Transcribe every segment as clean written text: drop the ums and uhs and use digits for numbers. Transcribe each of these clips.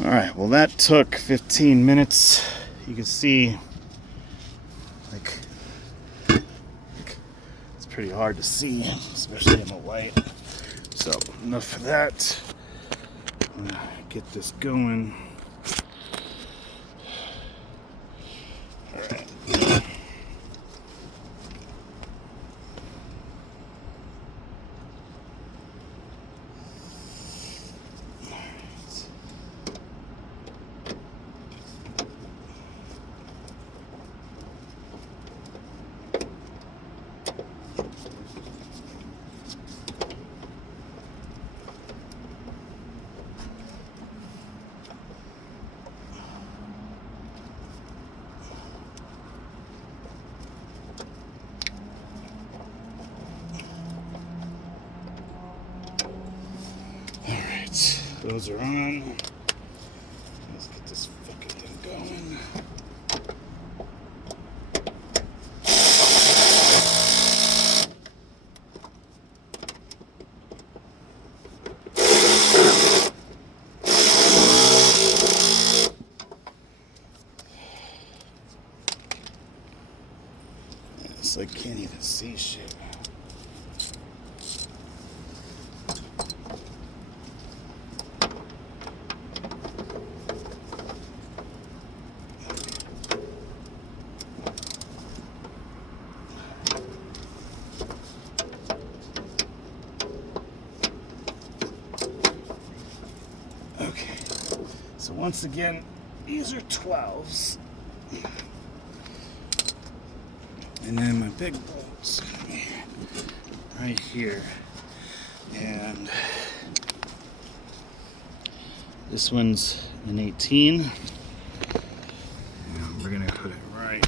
All right, well that took 15 minutes. You can see, like, it's pretty hard to see, especially in the light. So enough of that. I'm gonna get this going. All right. Those are on. Let's get this fucking thing going. It's like can't even see shit. Okay, so once again, these are 12s. And then my big bolts right here. And this one's an 18. And we're gonna put it right.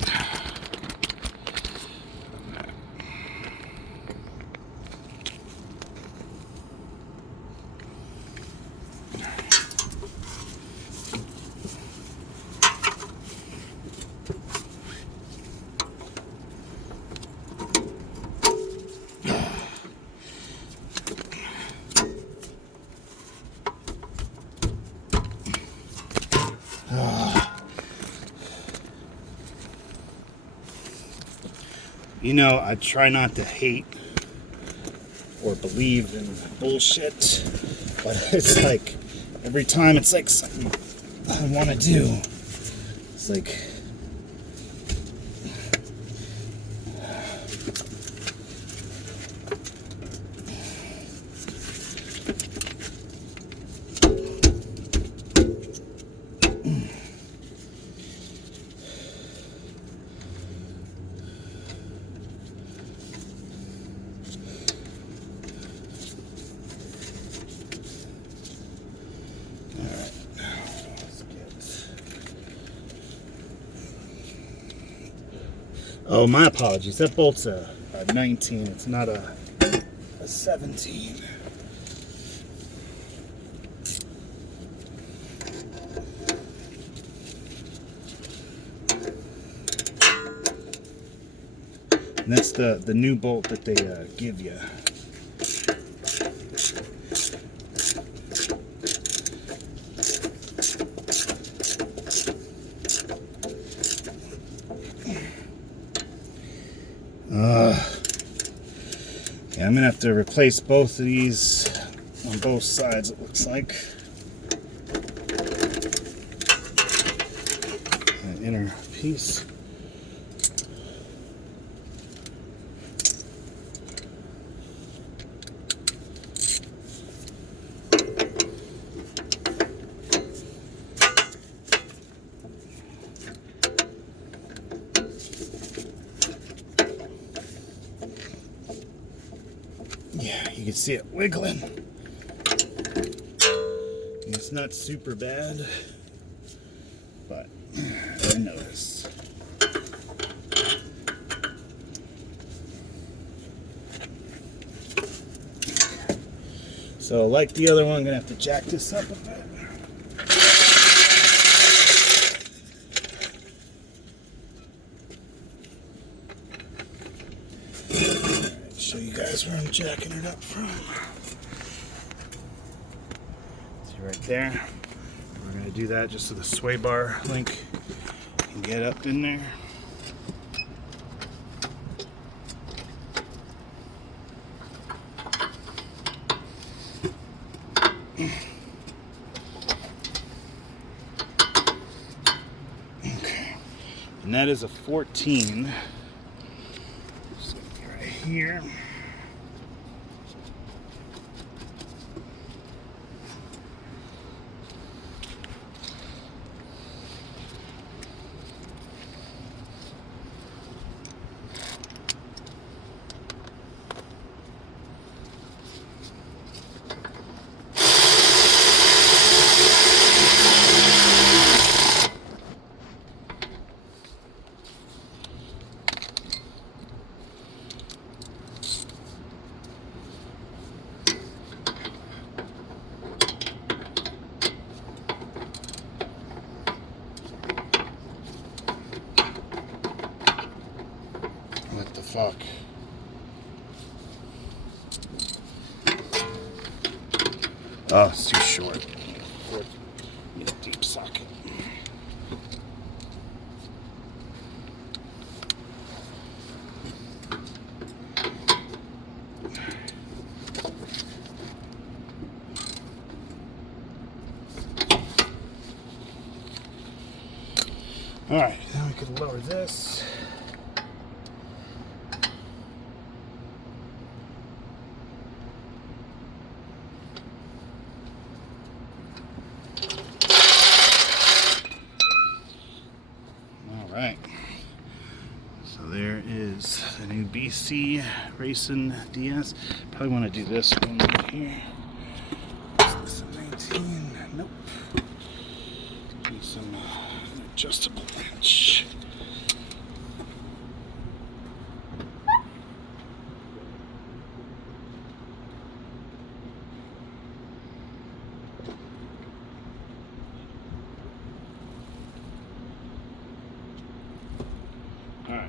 You know, I try not to hate or believe in bullshit, but it's like every time it's like something I want to do. It's like oh, my apologies. That bolt's a 19. It's not a 17. And that's the new bolt that they give you. Yeah, I'm gonna have to replace both of these on both sides, it looks like. That inner piece. Yeah, you can see it wiggling. And it's not super bad, but I noticed. So like the other one, I'm gonna have to jack this up a bit. Show you guys where I'm jacking it up from. See right there. We're going to do that just so the sway bar link can get up in there. Okay, and that is a 14. Just gonna be right here. What the fuck? Oh, it's too short. Need a deep socket. All right, now we can lower this. Right, so there is the new BC Racing DS. Probably want to do this one right here. Is this a 19? Nope. Need some adjustable wrench. Alright.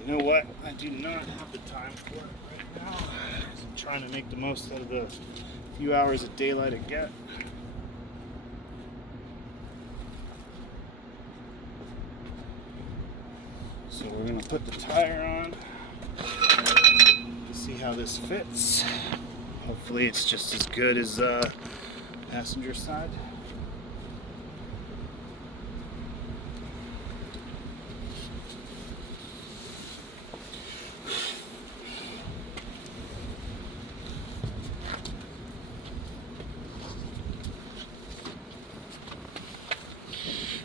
You know what? I do not have the time for it right now. I'm trying to make the most out of the few hours of daylight I get. So we're going to put the tire on to see how this fits. Hopefully it's just as good as passenger side.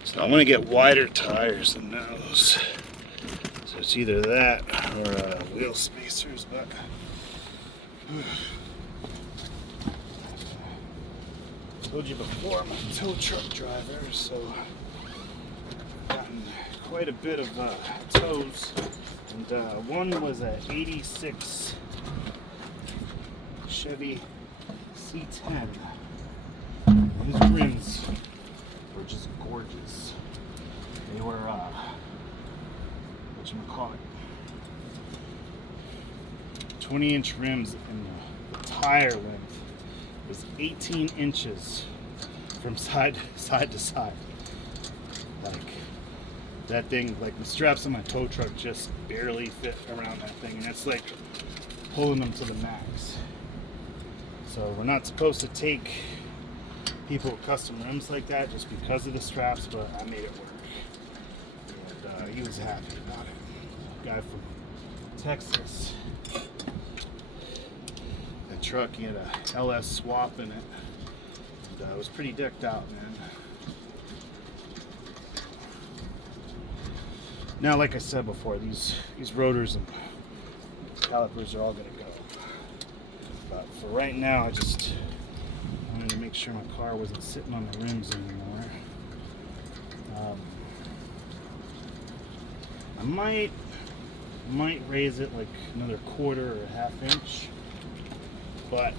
So I want to get wider tires than those. So it's either that or wheel spacers, but I told you before I'm a tow truck driver, so I've gotten quite a bit of tows. And one was an 86 Chevy C10. These rims were just gorgeous. They were, whatchamacallit, 20-inch rims, and the tire length was 18 inches from side to side. Like, that thing, like the straps on my tow truck just barely fit around that thing, and it's like pulling them to the max. So we're not supposed to take people with custom rims like that just because of the straps, but I made it work. And he was happy about it. Guy from Texas. That truck, he had a LS swap in it. And it was pretty decked out, man. Now, like I said before, these rotors and calipers are all going to go. But for right now, I just wanted to make sure my car wasn't sitting on the rims anymore. I might raise it like another quarter or a half inch, but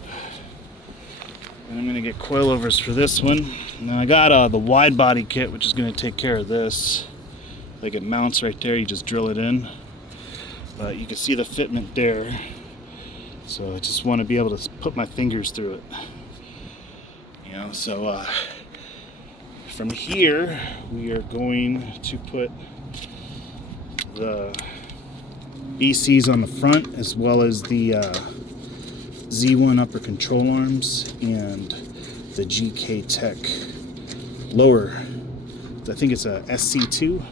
and I'm going to get coilovers for this one. Now I got the wide body kit, which is going to take care of this. Like, it mounts right there, you just drill it in. But you can see the fitment there. So I just want to be able to put my fingers through it. know, so from here we are going to put the BCs on the front, as well as the Z1 upper control arms and the GK Tech lower. I think it's a SC2.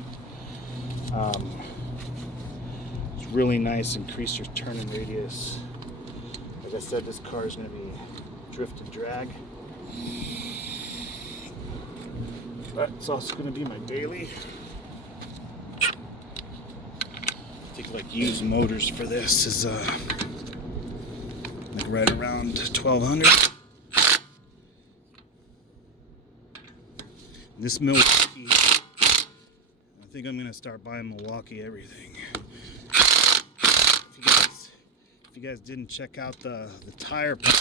It's really nice, increase your turning radius. Like I said, this car is going to be drift and drag. But it's also going to be my daily. I think like used motors for this is like right around 1200. This Milwaukee, I think I'm gonna start buying Milwaukee everything. If you guys didn't check out the tire pump,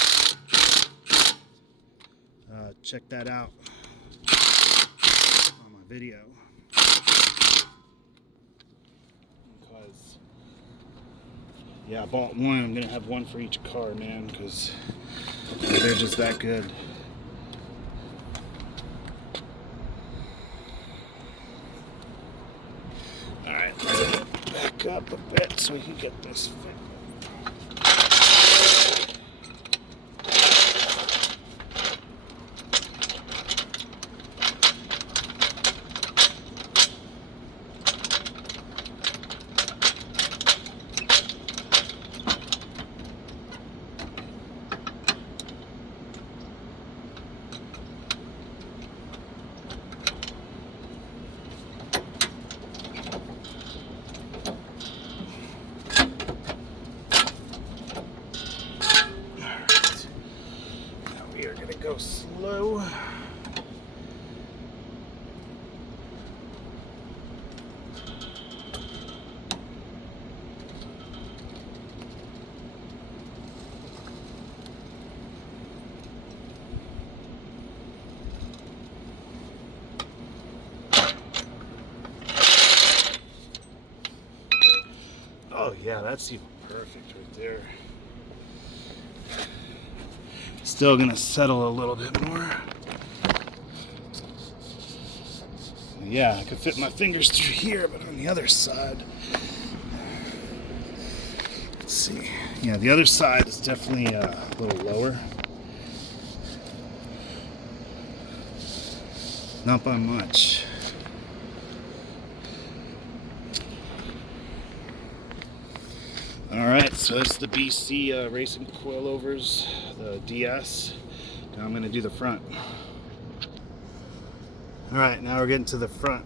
check that out on my video. Because yeah, I bought one. I'm gonna have one for each car, man, because they're just that good. Alright, let's back up a bit so we can get this fit. Go slow. Oh yeah, that's even perfect right there. Still gonna settle a little bit more. Yeah, I could fit my fingers through here, but on the other side, let's see. Yeah, the other side is definitely a little lower. Not by much. Alright, so that's the BC Racing Coilovers, the DS. Now I'm going to do the front. Alright, now we're getting to the front.